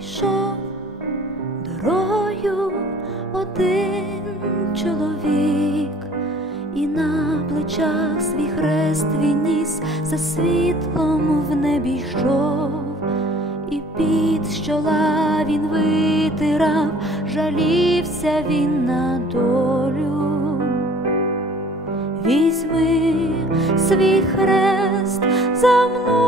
йшов дорогою один чоловік, і на плечах свій хрест він ніс, за світлом в небі йшов, і під щола він витирав, жалівся він на долю. Візьми свій хрест за мною.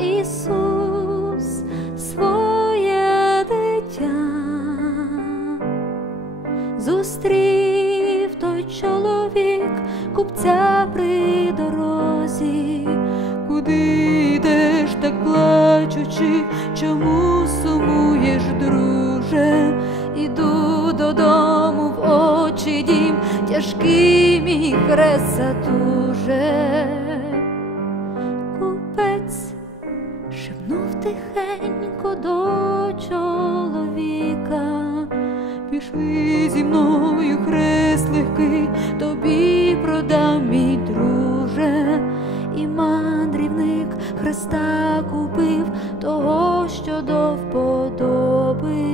Ісус своє дитя, зустрів той чоловік купця при дорозі. Куди йдеш так плачучи, чому сумуєш, друже? Іду додому в очі дім, тяжкий мій хрест затуже. До чоловіка. Пішли зі мною хрест легкий, тобі продам мій друже, і мандрівник хреста купив того, що до вподоби.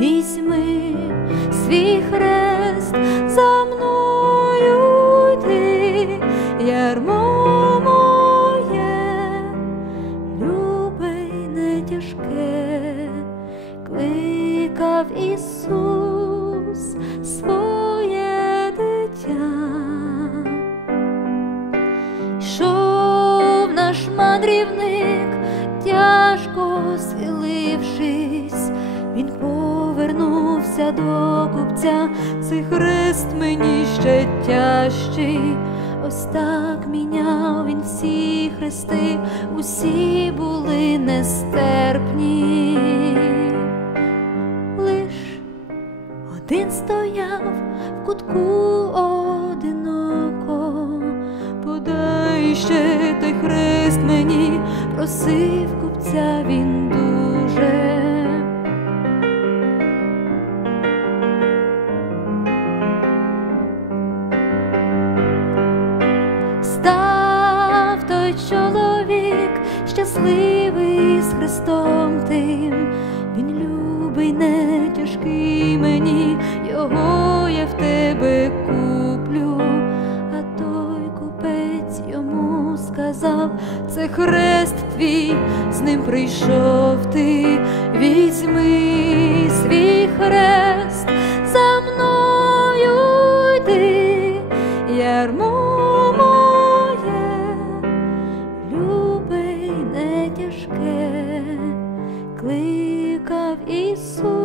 Візьми свій хрест мандрівник, тяжко схилившись, він повернувся до купця, цей хрест мені ще тяжчий. Ось так міняв він всі хрести, усі були нестерпні. Лиш один стояв в кутку просив купця він дуже. Став той чоловік щасливий з Христом тим, він любий, не тяжкий мені, його я в тебе куплю, а той купець йому сказав, це хрест твій, з ним прийшов ти, візьми свій хрест, за мною йди, ярмо моє, любий не тяжке, кликав Ісус.